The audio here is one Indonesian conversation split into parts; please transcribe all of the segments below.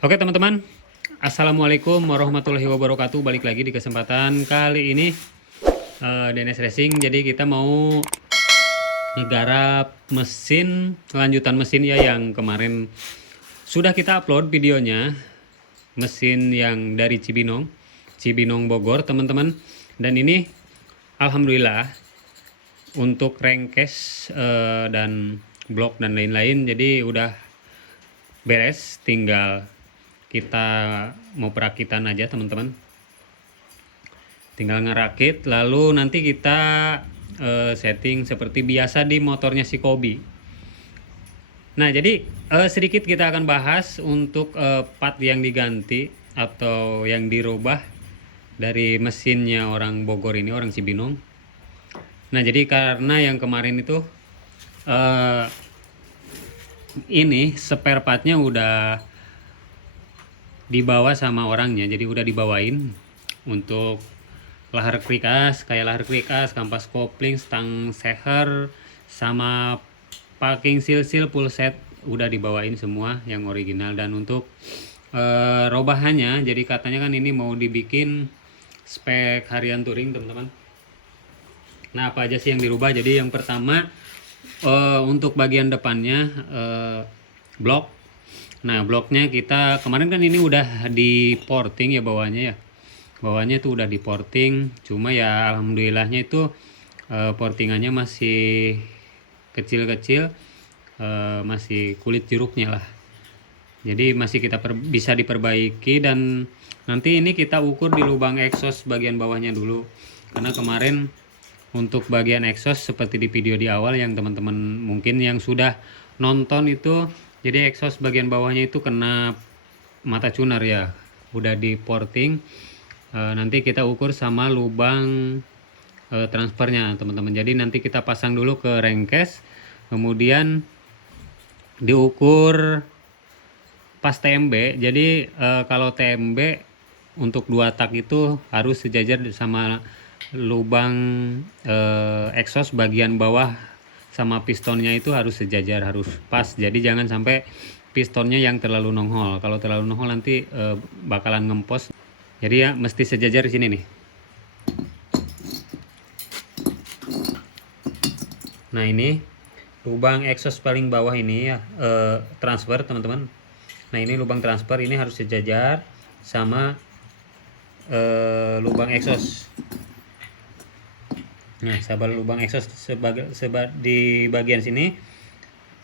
Oke teman-teman, Assalamualaikum warahmatullahi wabarakatuh. Balik lagi di kesempatan kali ini DNS Racing. Jadi kita mau ngegarap mesin, lanjutan mesin ya yang kemarin sudah kita upload videonya. Mesin yang dari Cibinong Bogor teman-teman. Dan ini alhamdulillah untuk rengkes dan blok dan lain-lain jadi udah beres, tinggal kita mau perakitan aja teman-teman, tinggal ngerakit lalu nanti kita setting seperti biasa di motornya si Kobi. Nah jadi sedikit kita akan bahas untuk part yang diganti atau yang dirubah dari mesinnya orang Bogor ini, orang Cibinong. Nah jadi karena yang kemarin itu ini spare partnya udah dibawa sama orangnya, jadi udah dibawain untuk lahar krikas, kayak lahar krikas, kampas kopling, stang seher, sama parking seal full set udah dibawain semua yang original. Dan untuk robahannya, jadi katanya kan ini mau dibikin spek harian touring teman-teman. Nah apa aja sih yang dirubah? Jadi yang pertama untuk bagian depannya blok. Nah bloknya kita kemarin kan ini udah di porting ya bawahnya ya, bawahnya itu udah di porting, cuma ya alhamdulillahnya itu portingannya masih kecil-kecil, masih kulit jeruknya lah, jadi masih kita bisa diperbaiki. Dan nanti ini kita ukur di lubang exhaust bagian bawahnya dulu, karena kemarin untuk bagian exhaust seperti di video di awal yang teman-teman mungkin yang sudah nonton itu, jadi exhaust bagian bawahnya itu kena mata cunar ya, udah di porting. Nanti kita ukur sama lubang transfernya teman-teman. Jadi nanti kita pasang dulu ke rengkes, kemudian diukur pas TMB. Jadi kalau TMB untuk 2 tak itu harus sejajar sama lubang exhaust bagian bawah sama pistonnya itu harus sejajar, harus pas. Jadi jangan sampai pistonnya yang terlalu nongol. Kalau terlalu nongol nanti bakalan ngempos. Jadi ya mesti sejajar di sini nih. Nah ini lubang exhaust paling bawah ini ya, transfer teman-teman. Nah ini lubang transfer ini harus sejajar sama lubang exhaust. Nah sabar, lubang exhaust di bagian sini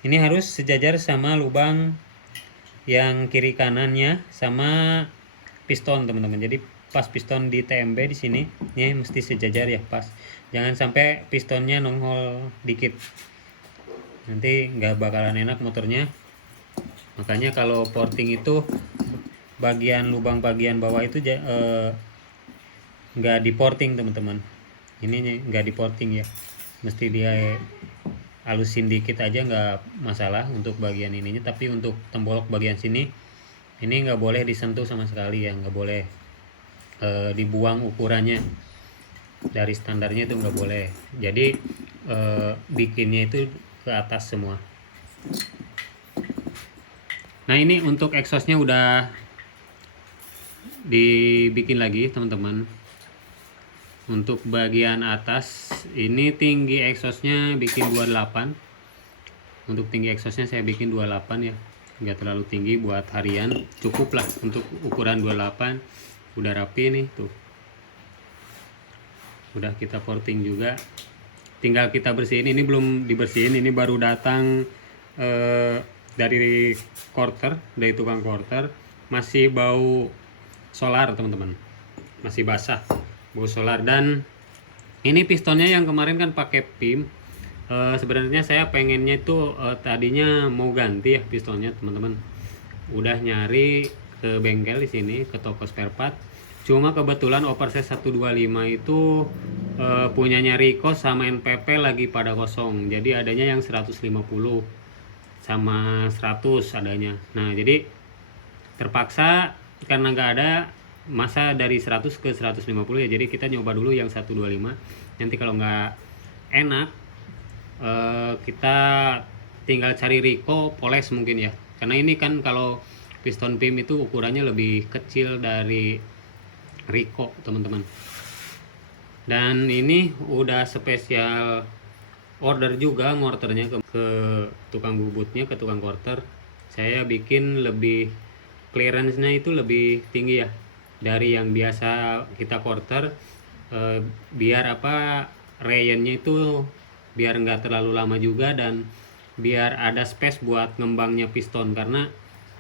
ini harus sejajar sama lubang yang kiri kanannya sama piston teman-teman. Jadi pas piston di TMB di sini ini mesti sejajar ya, pas. Jangan sampai pistonnya nongol dikit, nanti nggak bakalan enak motornya. Makanya kalau porting itu bagian lubang bagian bawah itu nggak di porting teman-teman. Ini nggak di porting ya, mesti dia halusin dikit aja nggak masalah untuk bagian ininya. Tapi untuk tembolok bagian sini ini nggak boleh disentuh sama sekali ya, nggak boleh dibuang ukurannya dari standarnya, itu nggak boleh. Jadi bikinnya itu ke atas semua. Nah ini untuk exhaustnya udah dibikin lagi teman-teman. Untuk bagian atas ini tinggi exhaustnya bikin 28. Untuk tinggi exhaustnya saya bikin 28 ya, nggak terlalu tinggi, buat harian cukup lah untuk ukuran 28. Udah rapi nih tuh, udah kita porting juga, tinggal kita bersihin. Ini belum dibersihin, ini baru datang dari quarter, dari tukang quarter, masih bau solar teman-teman, masih basah, bau solar. Dan ini pistonnya yang kemarin kan pakai pim. Sebenarnya saya pengennya itu tadinya mau ganti ya pistonnya teman-teman. Udah nyari ke bengkel di sini, ke toko spare part. Cuma kebetulan oversize 125 itu punyanya Rico sama NPP lagi pada kosong. Jadi adanya yang 150 sama 100 adanya. Nah jadi terpaksa karena nggak ada, masa dari 100 ke 150 ya, jadi kita nyoba dulu yang 125. Nanti kalau nggak enak kita tinggal cari Rico poles mungkin ya, karena ini kan kalau piston PIM itu ukurannya lebih kecil dari Rico teman-teman. Dan ini udah spesial order juga morternya ke tukang bubutnya, ke tukang quarter. Saya bikin lebih clearance-nya itu lebih tinggi ya dari yang biasa kita quarter, biar apa rayonnya itu biar nggak terlalu lama juga, dan biar ada space buat ngembangnya piston. Karena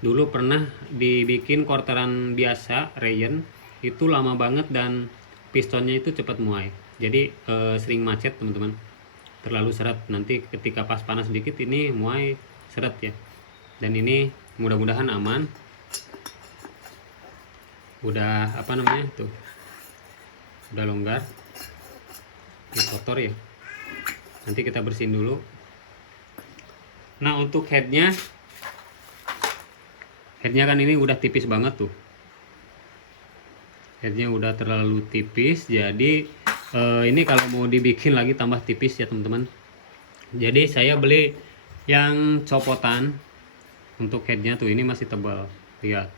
dulu pernah dibikin quarteran biasa rayon itu lama banget dan pistonnya itu cepat muai, jadi sering macet teman-teman, terlalu seret. Nanti ketika pas panas dikit ini muai seret ya. Dan ini mudah-mudahan aman, udah apa namanya tuh, udah longgar. Ini kotor ya, nanti kita bersihin dulu. Nah untuk headnya kan ini udah tipis banget tuh, headnya udah terlalu tipis. Jadi ini kalau mau dibikin lagi tambah tipis ya teman-teman. Jadi saya beli yang copotan untuk headnya tuh, ini masih tebal, lihat.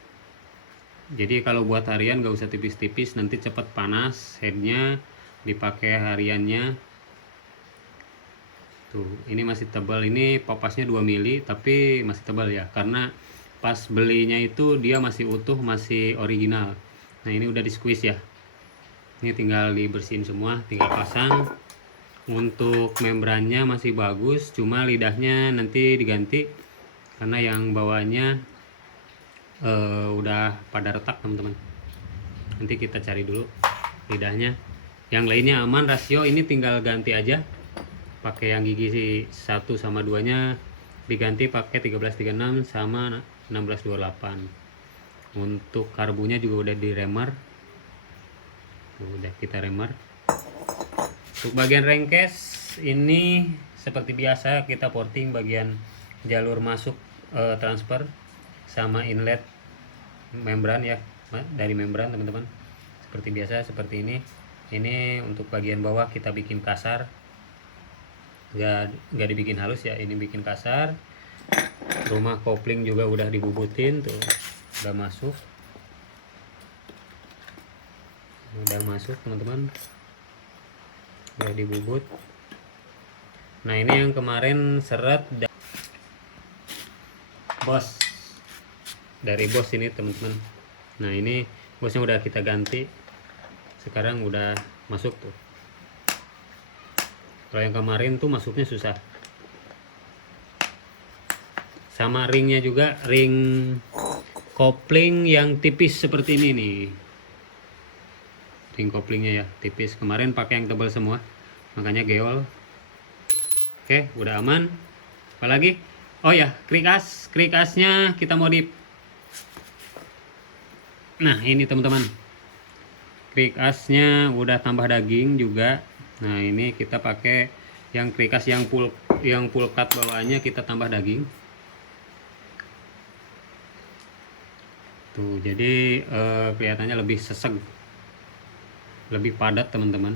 Jadi kalau buat harian gak usah tipis-tipis, nanti cepat panas headnya dipakai hariannya. Tuh ini masih tebal, ini papasnya 2 mili tapi masih tebal ya, karena pas belinya itu dia masih utuh, masih original. Nah ini udah di squeeze ya, ini tinggal dibersihin semua, tinggal pasang. Untuk membrannya masih bagus, cuma lidahnya nanti diganti karena yang bawahnya udah pada retak teman-teman. Nanti kita cari dulu lidahnya. Yang lainnya aman, rasio ini tinggal ganti aja, pakai yang gigi 1 sama 2 nya diganti pakai 1336 sama 1628. Untuk karbunya juga udah diremer, udah kita remer. Untuk bagian rengkes ini seperti biasa kita porting bagian jalur masuk transfer sama inlet membran ya, dari membran teman-teman. Seperti biasa seperti ini. Ini untuk bagian bawah kita bikin kasar, nggak dibikin halus ya, ini bikin kasar. Rumah kopling juga udah dibubutin tuh, udah masuk teman-teman, udah dibubut. Nah ini yang kemarin seret bos, dari bos ini teman-teman. Nah ini bosnya udah kita ganti, sekarang udah masuk tuh. Kalau yang kemarin tuh masuknya susah. Sama ringnya juga, ring kopling yang tipis seperti ini nih, ring koplingnya ya tipis. Kemarin pakai yang tebal semua, makanya geol. Oke udah aman. Apalagi, oh ya, krikasnya kita modif. Nah ini teman-teman, krikasnya udah tambah daging juga. Nah ini kita pakai yang krikas yang full cut bawaannya, kita tambah daging tuh. Jadi kelihatannya lebih seseg, lebih padat teman-teman,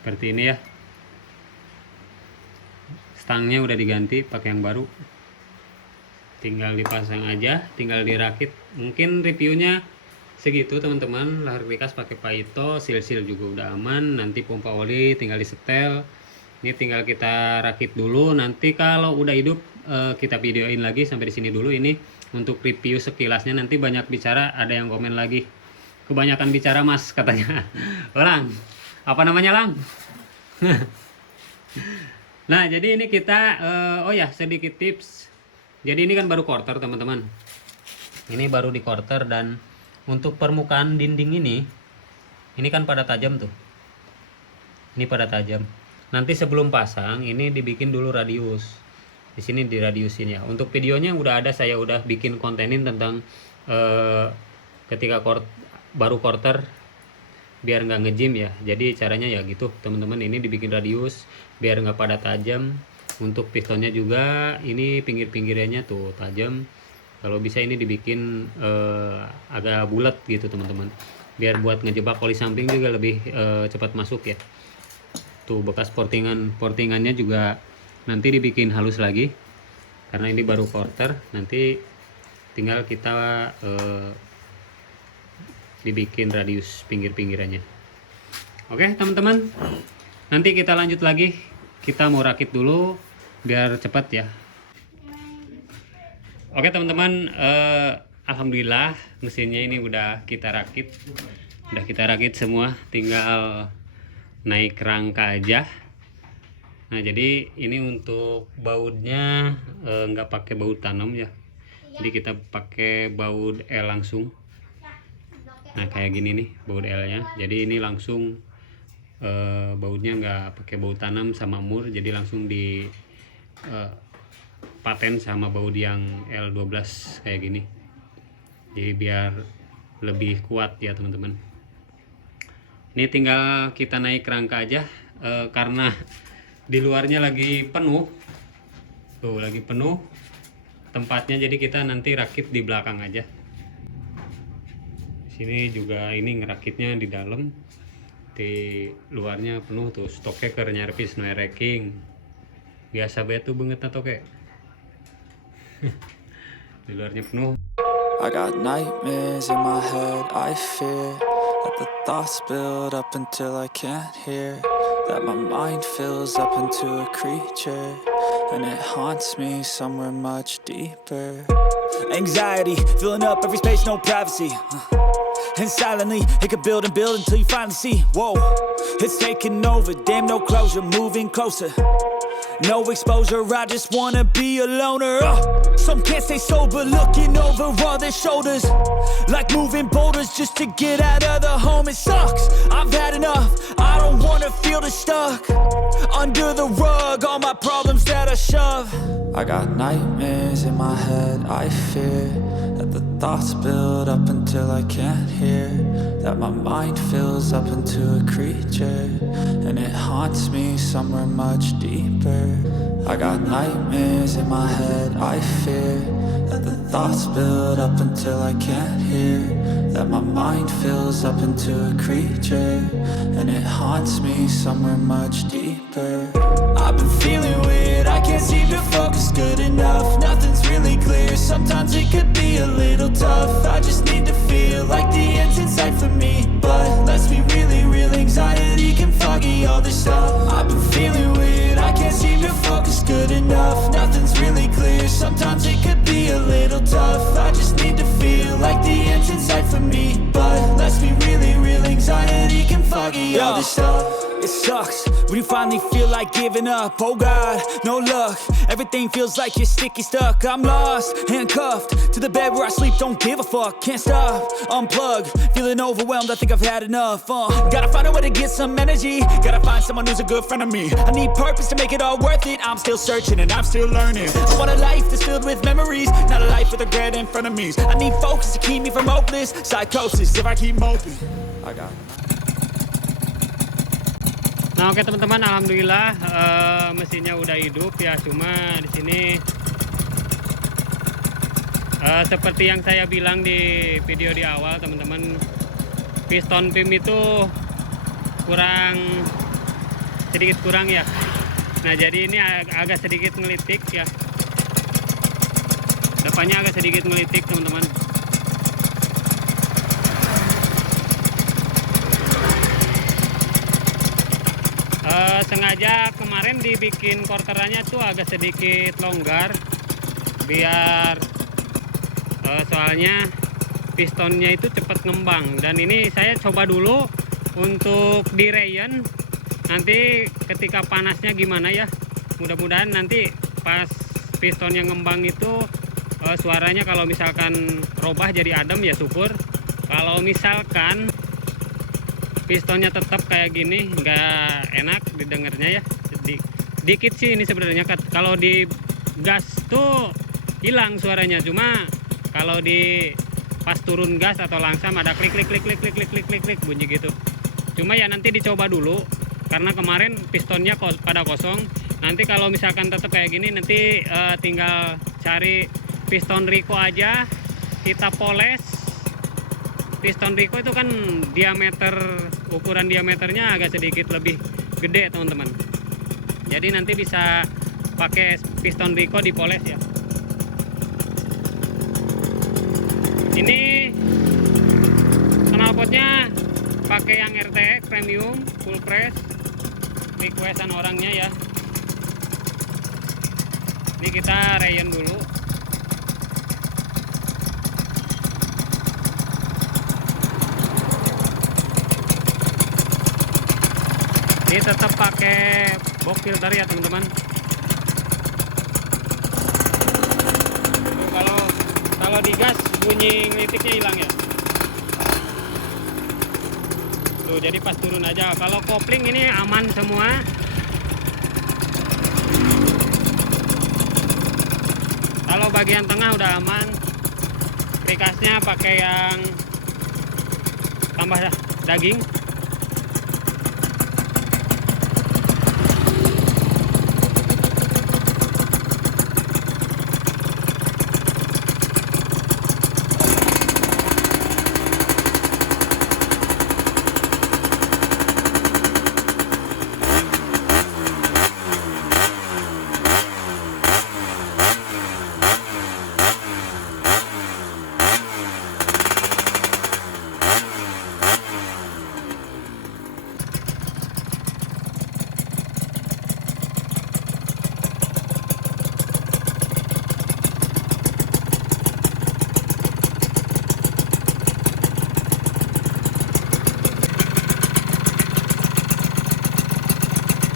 seperti ini ya. Stangnya udah diganti pakai yang baru, tinggal dipasang aja, tinggal dirakit. Mungkin reviewnya segitu teman-teman. Lahar krikas pakai Paito, seal juga udah aman. Nanti pompa oli tinggal disetel, ini tinggal kita rakit dulu. Nanti kalau udah hidup kita videoin lagi. Sampai di sini dulu ini untuk review sekilasnya. Nanti banyak bicara, ada yang komen lagi kebanyakan bicara mas katanya. Lang, apa namanya Lang? Nah jadi ini kita oh ya sedikit tips. Jadi ini kan baru quarter teman-teman, ini baru di quarter. Dan untuk permukaan dinding ini kan pada tajam tuh, ini pada tajam. Nanti sebelum pasang ini dibikin dulu radius, di sini diradiusin ya. Untuk videonya udah ada, saya udah bikin kontenin tentang ketika baru quarter biar nggak ngejim ya. Jadi caranya ya gitu teman-teman, ini dibikin radius biar nggak pada tajam. Untuk pistonnya juga ini pinggir-pinggirnya tuh tajam. Kalau bisa ini dibikin agak bulat gitu teman-teman, biar buat ngejebak oli samping juga lebih cepat masuk ya. Tuh bekas portingannya juga nanti dibikin halus lagi. karena ini baru quarter. Nanti tinggal kita dibikin radius pinggir-pinggirannya. Oke teman-teman, nanti kita lanjut lagi. Kita mau rakit dulu biar cepat ya. Oke teman-teman, alhamdulillah mesinnya ini udah kita rakit semua, tinggal naik rangka aja. Nah jadi ini untuk bautnya nggak pakai baut tanam ya, jadi kita pakai baut L langsung. Nah kayak gini nih baut L nya, jadi ini langsung bautnya nggak pakai baut tanam sama mur, jadi langsung di paten sama baut yang L12 kayak gini, jadi biar lebih kuat ya teman-teman. Ini tinggal kita naik rangka aja, karena di luarnya lagi penuh tuh, lagi penuh tempatnya, jadi kita nanti rakit di belakang aja. Sini juga ini ngerakitnya di dalam, di luarnya penuh tuh, stoknya ke nyarpis no racking biasa banget tuh banget atau kayak di luarnya penuh. I got nightmares in my head, I fear that the thoughts build up until I can't hear, that my mind fills up into a creature, and it haunts me somewhere much deeper. Anxiety, filling up every space, no privacy. And silently, it could build and build until you finally see, whoa, it's taking over, damn no closure, moving closer. No exposure, I just wanna be a loner. Some can't stay sober, looking over all their shoulders, like moving boulders just to get out of the home. It sucks, I've had enough, I don't wanna feel the stuck under the rug, all my problems that I shove. I got nightmares in my head, I fear that the thoughts build up until I can't hear, that my mind fills up into a creature, and it haunts me somewhere much deeper. I got nightmares in my head, I fear that the thoughts build up until I can't hear, that my mind fills up into a creature, and it haunts me somewhere much deeper. I've been feeling weird, I can't seem to focus good enough, nothing's really clear, sometimes it could be a little tough, I just need to feel like the end's in sight for me, but let's be really real, anxiety can foggy all this stuff. I've been feeling weird, I can't seem to focus good enough, nothing's really clear, sometimes it could be a little tough, I just need to feel like the end's in sight for me, but let's be really real, anxiety can foggy all this stuff. It sucks when you finally feel like giving up. Oh God, no luck. Everything feels like you're sticky stuck. I'm lost, handcuffed to the bed where I sleep. Don't give a fuck, can't stop. Unplug, feeling overwhelmed. I think I've had enough. Gotta find a way to get some energy. Gotta find someone who's a good friend of me. I need purpose to make it all worth it. I'm still searching and I'm still learning. I want a life that's filled with memories, not a life with regret in front of me. I need focus to keep me from hopeless psychosis if I keep moping. I got it. Nah oke teman-teman, alhamdulillah mesinnya udah hidup ya. Cuma di sini seperti yang saya bilang di video di awal teman-teman, piston PIM itu sedikit kurang ya. Nah jadi ini agak sedikit ngelitik ya, depannya agak sedikit ngelitik teman-teman. Sengaja kemarin dibikin quarterannya tuh agak sedikit longgar biar soalnya pistonnya itu cepat ngembang, dan ini saya coba dulu untuk di rayon, nanti ketika panasnya gimana ya, mudah-mudahan nanti pas pistonnya ngembang itu suaranya kalau misalkan robah jadi adem ya syukur, kalau misalkan pistonnya tetap kayak gini nggak enak didengarnya ya. Dikit sih ini sebenarnya, kalau di gas tuh hilang suaranya, cuma kalau di pas turun gas atau langsam ada klik klik klik klik klik klik klik klik, klik bunyi gitu. Cuma ya nanti dicoba dulu karena kemarin pistonnya pada kosong. Nanti kalau misalkan tetap kayak gini, nanti tinggal cari piston Rico aja, kita poles. Piston Rico itu kan ukuran diameternya agak sedikit lebih gede teman-teman. Jadi nanti bisa pakai piston Rico dipoles ya. Ini knalpotnya pakai yang RTX premium full press, requestan orangnya ya. Ini kita rayon dulu. Ini tetap pakai box filter ya teman-teman. Kalau digas bunyi ngelitiknya hilang ya. Tuh, jadi pas turun aja. Kalau kopling ini aman semua. Kalau bagian tengah udah aman. Prikasnya pakai yang tambah daging.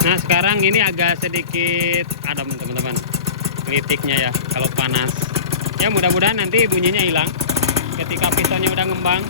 Nah sekarang ini agak sedikit adem teman-teman, kritiknya ya kalau panas. Ya mudah-mudahan nanti bunyinya hilang ketika pistonnya udah ngembang.